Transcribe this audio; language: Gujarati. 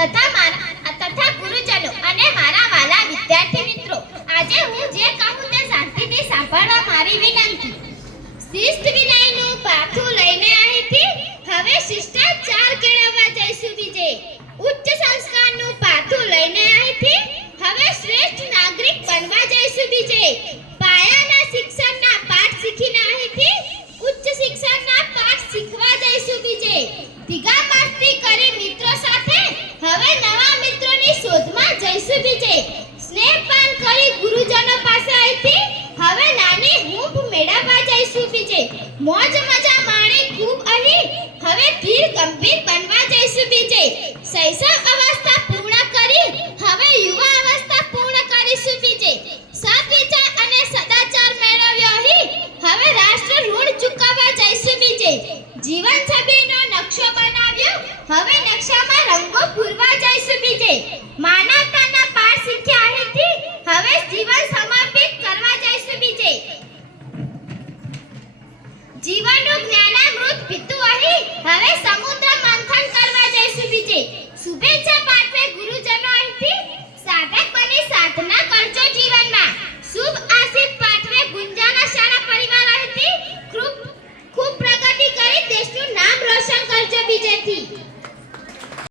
તથા ગુરુજનો અને મારા વાલા વિદ્યાર્થી મિત્રો, આજે હું જે કહું તે શાંતિથી સાંભળવા મારી વિનંતી. શિસ્ત વિનયનું પાથું લઈને અહીંથી હવે શિષ્ટાચાર કેળવવા જઈશું વિજય. ઉચ્ચ સંસ્કારનું પાથું લઈને અહીંથી હવે શ્રેષ્ઠ નાગરિક બનવા જઈશું વિજય. પાયાના શિક્ષણના પાઠ શીખીને અહીંથી ઉચ્ચ શિક્ષણના પાઠ શીખવા જઈશું વિજય. ધીગા મસ્તી કરી મિત્રો સાથે હવે નવા મિત્રોની શોધમાં જઈશું વિજય. સ્નેહપાન કરી ગુરુજનો પાસે અહીંથી હવે નાની હૂંફ મેળવવા જઈશું વિજય. મોજ